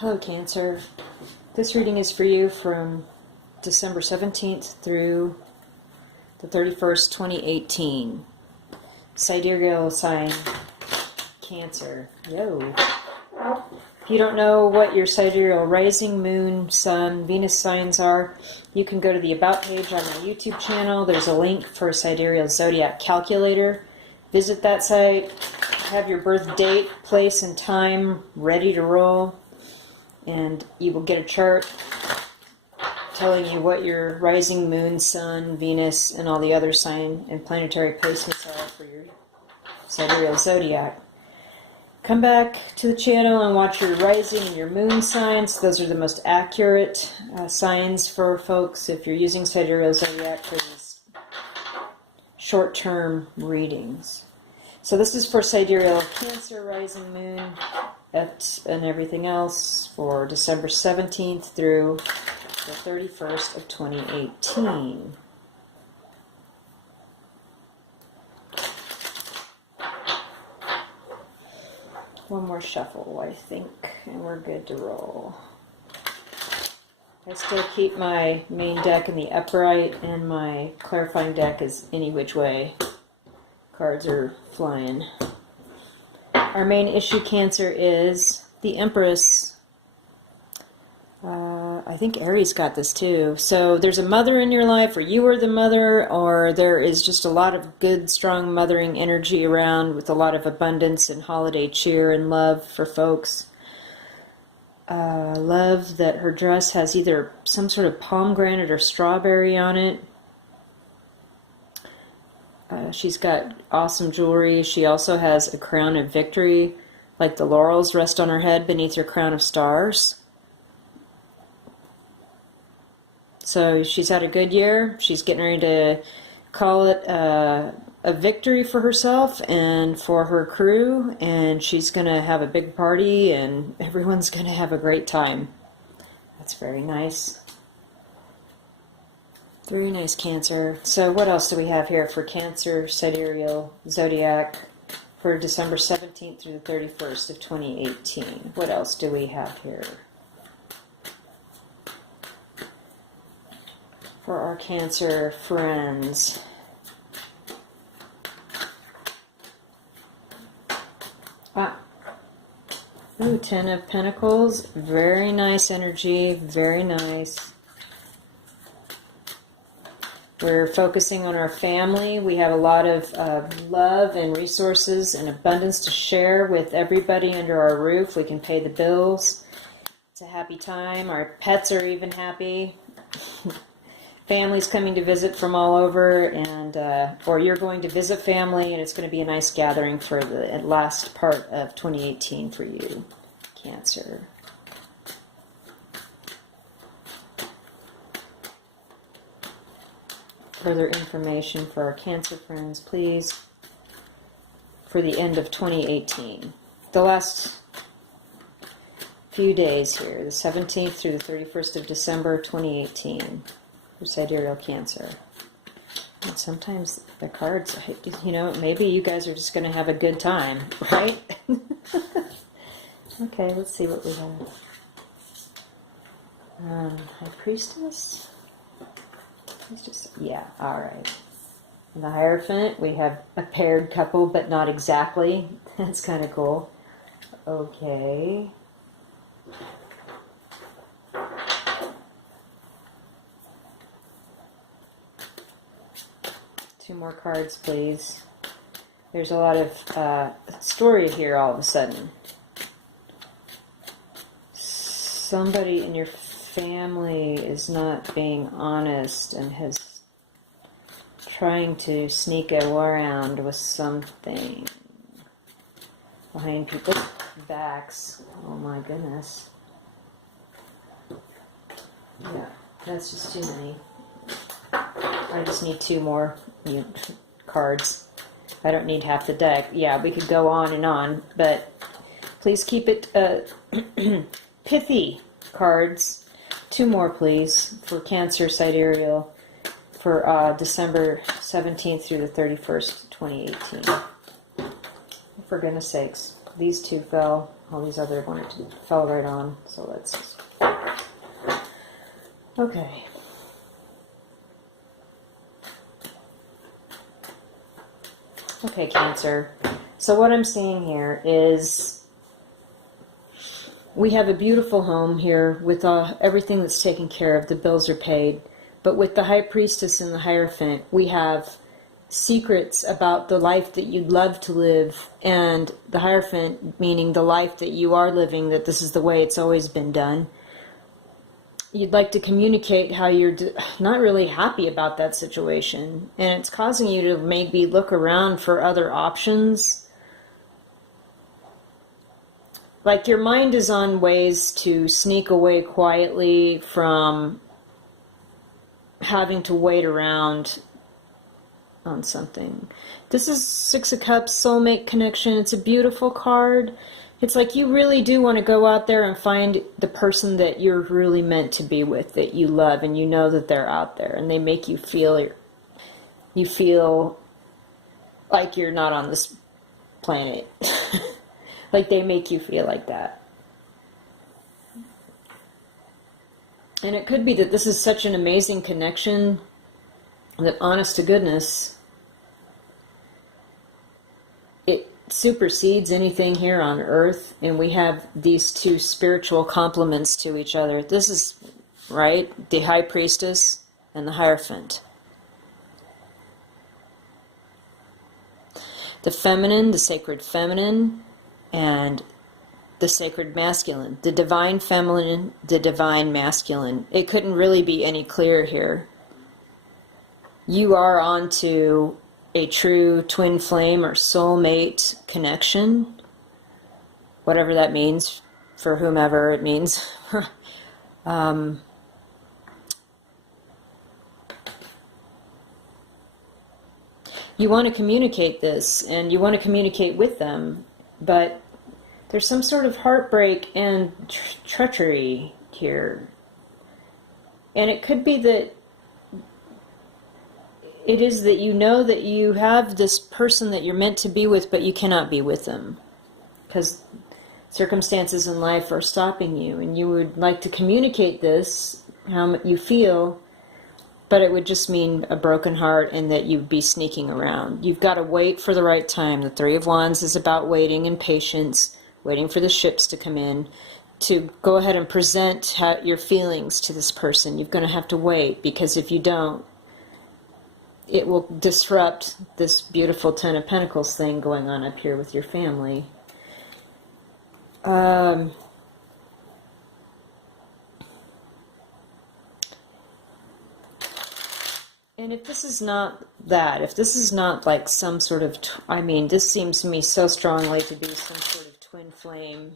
Hello, Cancer. This reading is for you from December 17th through the 31st, 2018. Sidereal sign, Cancer. Yo. If you don't know what your sidereal rising, moon, sun, Venus signs are, you can go to the About page on my YouTube channel. There's a link for a sidereal zodiac calculator. Visit that site, have your birth date, place, and time ready to roll, and you will get a chart telling you what your rising, moon, sun, Venus, and all the other sign and planetary placements are for your sidereal zodiac. Come back to the channel and watch your rising and your moon signs. Those are the most accurate signs for folks if you're using sidereal zodiac for these short-term readings. So this is for sidereal Cancer, rising, moon, and everything else for December 17th through the 31st of 2018. One more shuffle, I think, and we're good to roll. I still keep my main deck in the upright, and my clarifying deck is any which way. Cards are flying. Our main issue, Cancer, is the Empress. I think Aries got this too. So there's a mother in your life, or you are the mother, or there is just a lot of good, strong mothering energy around with a lot of abundance and holiday cheer and love for folks. Love that her dress has either some sort of pomegranate or strawberry on it. She's got awesome jewelry. She also has a crown of victory, like the laurels rest on her head beneath her crown of stars. So she's had a good year. She's getting ready to call it a victory for herself and for her crew, and she's going to have a big party, and everyone's going to have a great time. That's very nice. Very nice, Cancer. So what else do we have here for Cancer, sidereal, zodiac, for December 17th through the 31st of 2018? What else do we have here for our Cancer friends? Ooh, Ten of Pentacles. Very nice energy. Very nice. We're focusing on our family. We have a lot of love and resources and abundance to share with everybody under our roof. We can pay the bills. It's a happy time. Our pets are even happy. Family's coming to visit from all over, and or you're going to visit family, and it's going to be a nice gathering for the last part of 2018 for you, Cancer. Further information for our Cancer friends, please, for the end of 2018. The last few days here, the 17th through the 31st of December 2018, for sidereal Cancer. And sometimes the cards, you know, maybe you guys are just going to have a good time, right? Okay, let's see what we have. High Priestess. Yeah, alright. In the Hierophant, we have a paired couple, but not exactly. That's kind of cool. Okay. Two more cards, please. There's a lot of story here all of a sudden. Somebody in your family is not being honest and has trying to sneak around with something behind people's backs. Oh my goodness. Yeah, that's just too many. I just need two more cards. I don't need half the deck. Yeah, we could go on and on, but please keep it pithy cards. Two more, please, for Cancer, sidereal, for December 17th through the 31st, 2018. For goodness sakes, these two fell. all these other ones fell right on. So let's just... Okay. Okay, Cancer. So what I'm seeing here is we have a beautiful home here with everything that's taken care of. The bills are paid. But with the High Priestess and the Hierophant, we have secrets about the life that you'd love to live, and the Hierophant meaning the life that you are living, that this is the way it's always been done. You'd like to communicate how you're not really happy about that situation, and it's causing you to maybe look around for other options. Like your mind is on ways to sneak away quietly from having to wait around on something. This is Six of Cups, soulmate connection. It's a beautiful card. It's like you really do want to go out there and find the person that you're really meant to be with, that you love, and you know that they're out there, and they make you feel like you're not on this planet. Like they make you feel like that. And it could be that this is such an amazing connection that, honest to goodness, it supersedes anything here on earth, and we have these two spiritual complements to each other. This is, right, the High Priestess and the Hierophant. The feminine, the sacred feminine, and the sacred masculine, the divine feminine, the divine masculine. It couldn't really be any clearer here. You are onto a true twin flame or soulmate connection, whatever that means for whomever it means. You want to communicate this, and you want to communicate with them, but there's some sort of heartbreak and treachery here. And it could be that it is that you know that you have this person that you're meant to be with, but you cannot be with them because circumstances in life are stopping you, and you would like to communicate this, how you feel, but it would just mean a broken heart and that you'd be sneaking around. You've got to wait for the right time. The Three of Wands is about waiting and patience, waiting for the ships to come in, to go ahead and present your feelings to this person. You're going to have to wait, because if you don't, it will disrupt this beautiful Ten of Pentacles thing going on up here with your family. And if this is not that, if this is not like some sort of, this seems to me so strongly to be some sort of twin flame,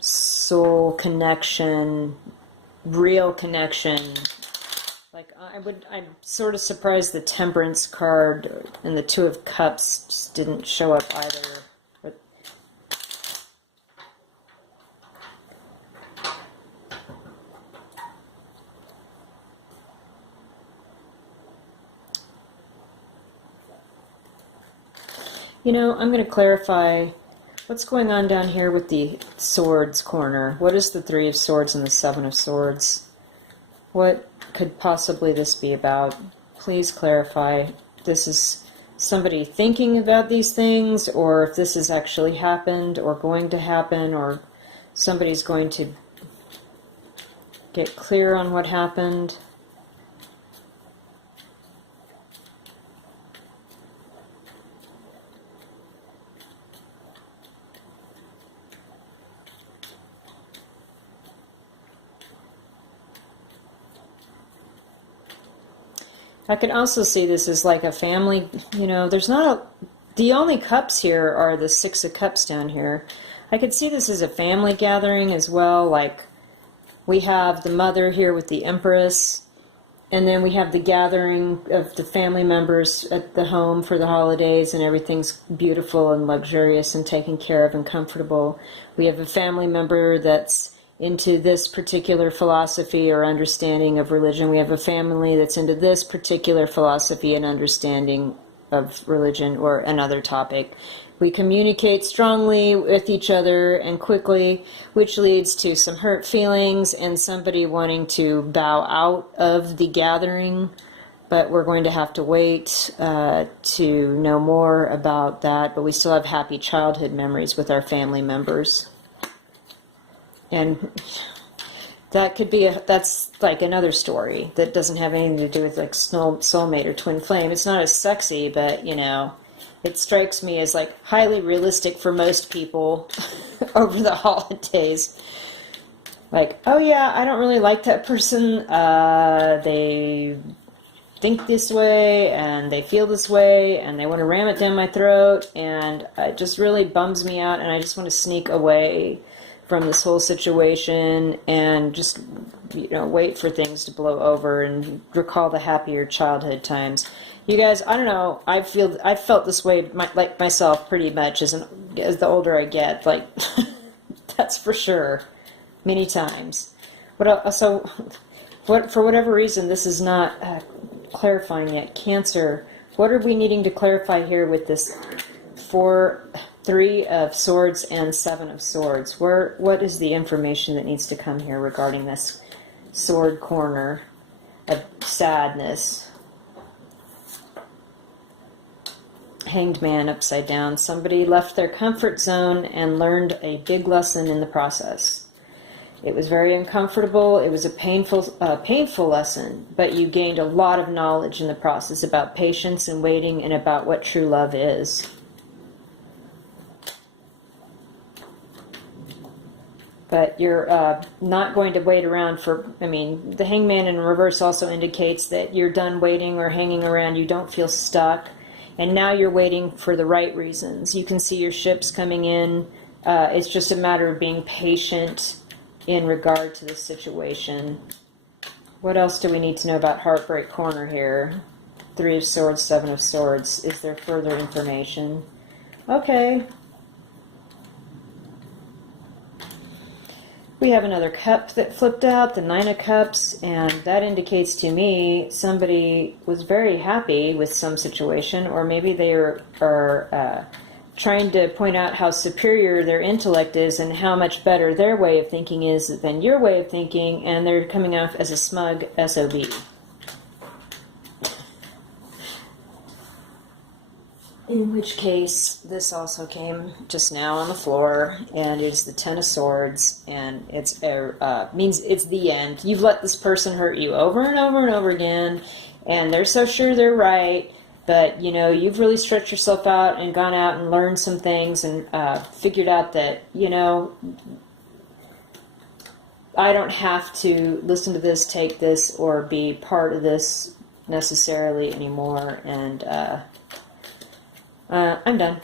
soul connection, real connection. Like I'm sort of surprised the Temperance card and the Two of Cups just didn't show up either. But I'm going to clarify what's going on down here with the Swords corner. What is the Three of Swords and the Seven of Swords? What could possibly this be about? Please clarify. This is somebody thinking about these things, or if this has actually happened or going to happen, or somebody's going to get clear on what happened. I could also see this as like a family, there's not the only cups here are the Six of Cups down here. I could see this as a family gathering as well, like we have the mother here with the Empress, and then we have the gathering of the family members at the home for the holidays, and everything's beautiful and luxurious and taken care of and comfortable. We have a family member that's into this particular philosophy or understanding of religion. We have a family that's into this particular philosophy and understanding of religion or another topic. We communicate strongly with each other and quickly, which leads to some hurt feelings and somebody wanting to bow out of the gathering. But we're going to have to wait to know more about that. But we still have happy childhood memories with our family members. And that could be that's like another story that doesn't have anything to do with like soulmate or twin flame. It's not as sexy, but you know, it strikes me as like highly realistic for most people over the holidays. Like, oh yeah, I don't really like that person. They think this way and they feel this way and they want to ram it down my throat, and it just really bums me out, and I just want to sneak away from this whole situation and just, you know, wait for things to blow over and recall the happier childhood times. You guys, I don't know, I've felt this way like myself pretty much as the older I get, like that's for sure, many times. But so for whatever reason, this is not clarifying yet. Cancer, what are we needing to clarify here with this 3 of Swords and 7 of Swords? What is the information that needs to come here regarding this sword corner of sadness? Hanged Man upside down. Somebody left their comfort zone and learned a big lesson in the process. It was very uncomfortable. It was a painful lesson, but you gained a lot of knowledge in the process about patience and waiting and about what true love is. But you're not going to wait around for, I mean, the Hangman in reverse also indicates that you're done waiting or hanging around. You don't feel stuck. And now you're waiting for the right reasons. You can see your ships coming in. It's just a matter of being patient in regard to the situation. What else do we need to know about Heartbreak Corner here? 3 of Swords, 7 of Swords. Is there further information? Okay. We have another cup that flipped out, the 9 of Cups, and that indicates to me somebody was very happy with some situation, or maybe they are trying to point out how superior their intellect is and how much better their way of thinking is than your way of thinking, and they're coming off as a smug SOB. In which case, this also came just now on the floor, and it's the 10 of Swords, and it's means it's the end. You've let this person hurt you over and over and over again, and they're so sure they're right, but, you know, you've really stretched yourself out and gone out and learned some things and figured out that, you know, I don't have to listen to this, take this, or be part of this necessarily anymore, and I'm done.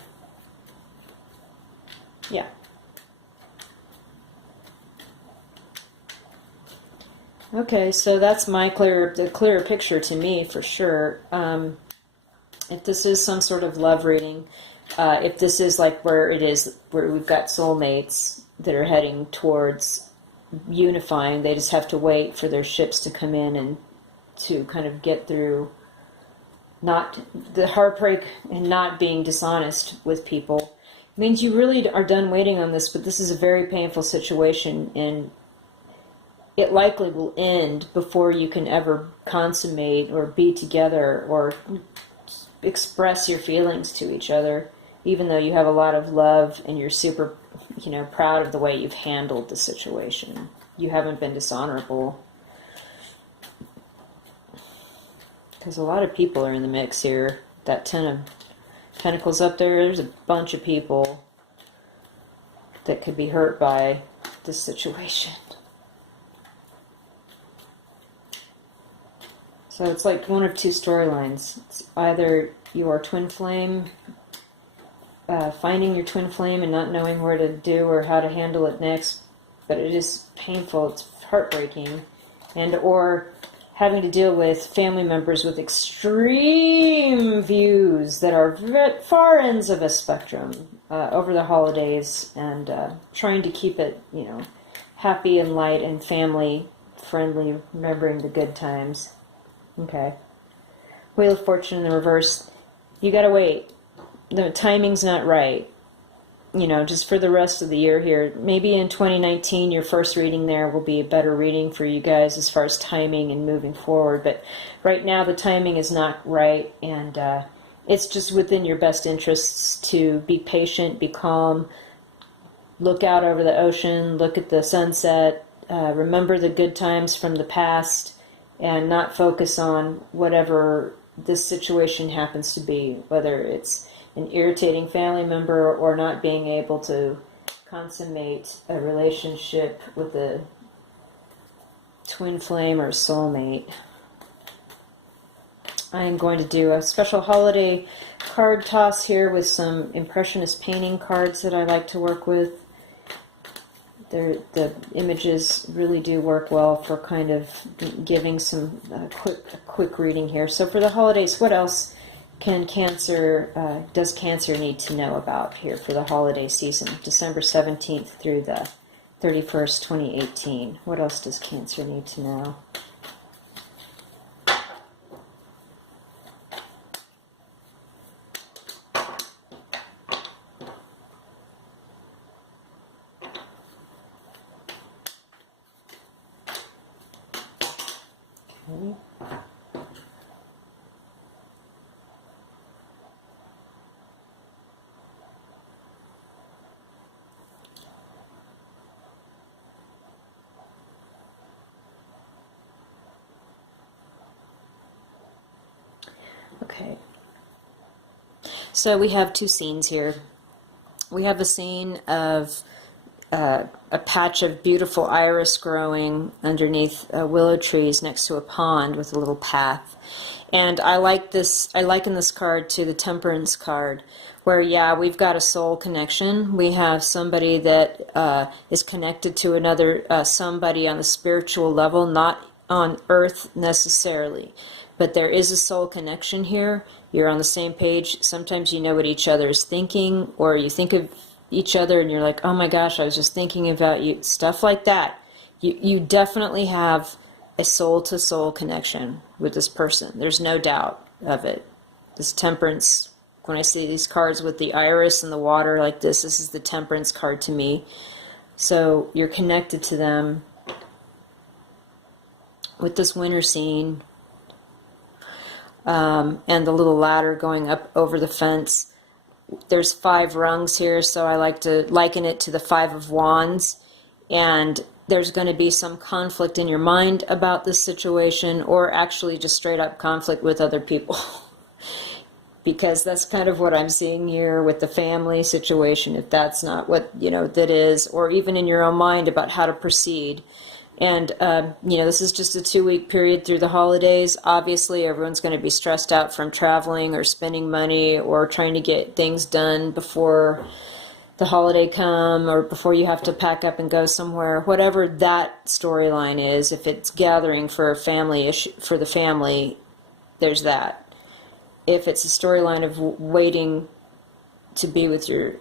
Yeah. Okay, so that's the clearer picture to me for sure. If this is some sort of love reading, if this is like where we've got soulmates that are heading towards unifying, they just have to wait for their ships to come in and to kind of get through not the heartbreak and not being dishonest with people. It means you really are done waiting on this, but this is a very painful situation, and it likely will end before you can ever consummate or be together or express your feelings to each other, even though you have a lot of love and you're super, you know, proud of the way you've handled the situation. You haven't been dishonorable. Because a lot of people are in the mix here. That 10 of Pentacles up there, there's a bunch of people that could be hurt by this situation. So it's like one of two storylines. It's either your twin flame, finding your twin flame and not knowing where to do or how to handle it next, but it is painful, it's heartbreaking, and or having to deal with family members with extreme views that are far ends of a spectrum over the holidays, and trying to keep it, you know, happy and light and family friendly, remembering the good times. Okay. Wheel of Fortune in the reverse. you gotta wait. The timing's not right. You know, just for the rest of the year here. Maybe in 2019, your first reading there will be a better reading for you guys as far as timing and moving forward. But right now, the timing is not right, and it's just within your best interests to be patient, be calm, look out over the ocean, look at the sunset, remember the good times from the past, and not focus on whatever this situation happens to be, whether it's an irritating family member or not being able to consummate a relationship with a twin flame or soulmate. I am going to do a special holiday card toss here with some Impressionist painting cards that I like to work with. The images really do work well for kind of giving some quick reading here. So for the holidays, what else does Cancer need to know about here for the holiday season, December 17th through the 31st, 2018? What else does Cancer need to know? Okay. Okay, so we have two scenes here. We have a scene of a patch of beautiful iris growing underneath willow trees next to a pond with a little path. And I liken this card to the Temperance card, where, yeah, we've got a soul connection. We have somebody that is connected to another somebody on the spiritual level, not on earth necessarily. But there is a soul connection here. You're on the same page. Sometimes you know what each other is thinking, or you think of each other and you're like, oh my gosh, I was just thinking about you. Stuff like that. You definitely have a soul-to-soul connection with this person. There's no doubt of it. This Temperance, when I see these cards with the iris and the water like this is the Temperance card to me. So you're connected to them with this winter scene. And the little ladder going up over the fence. There's 5 rungs here, so I like to liken it to the 5 of Wands. And there's going to be some conflict in your mind about this situation, or actually just straight up conflict with other people. Because that's kind of what I'm seeing here with the family situation, if that's not what, that is, or even in your own mind about how to proceed. And, this is just a 2-week period through the holidays. Obviously, everyone's going to be stressed out from traveling or spending money or trying to get things done before the holiday come or before you have to pack up and go somewhere. Whatever that storyline is, if it's gathering for a family issue, for the family, there's that. If it's a storyline of waiting to be with your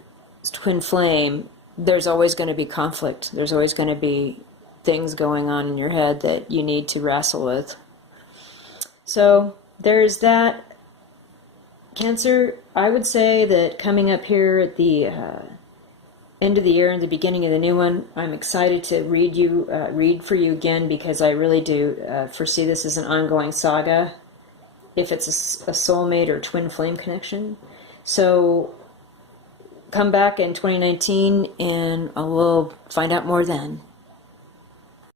twin flame, there's always going to be conflict. There's always going to be things going on in your head that you need to wrestle with. So there's that. Cancer, I would say that coming up here at the end of the year and the beginning of the new one, I'm excited to read for you again, because I really do foresee this as an ongoing saga, if it's a soulmate or twin flame connection. So come back in 2019 and we'll find out more then.